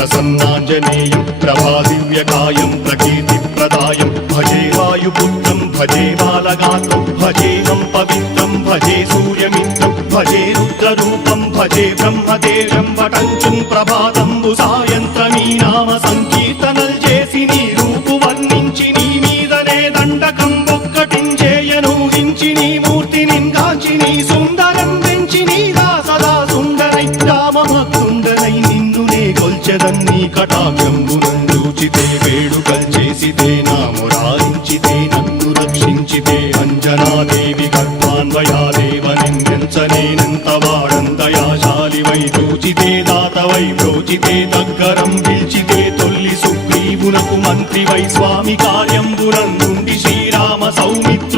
ప్రసన్నాంజనేయం ప్రభాదివ్యకాయం ప్రకీర్తిప్రదాయం భజే వాయుపుత్రం భజే బాలగాత్రం భజేహం పవిత్రం భజే సూర్యమిత్రం భజే రుద్రరూపం భజే బ్రహ్మదేవం వటంచుం ప్రభాతంబు సాయంత్రమీ నామ సంకీర్తనల్ చేసి నీ రూపు వర్ణించి నీ మీదనే దండకం ఒక్కటించేయనూహించి నీ మూర్తి నింగాంచి నీ సుందరం వెంచి నీదా సదా సుందరై రామభక్తుండనై నిన్నునే గొల్చెదన్నీ కటాక్షంబునందూచితే వేడుకల్ చేసితే నామురారించితే నన్ను రక్షించితే అంజనాదేవి గర్భాన్వయాదేవ నిన్నెంచనేనంత వాడంతయాశాలివై చూచితే దాతవై ప్రోచితే దగ్గరం పిల్చితే తొల్లి సుగ్రీవునకు మంత్రివై స్వామి కార్యంబునందుండి శ్రీరామ సౌమిత్ర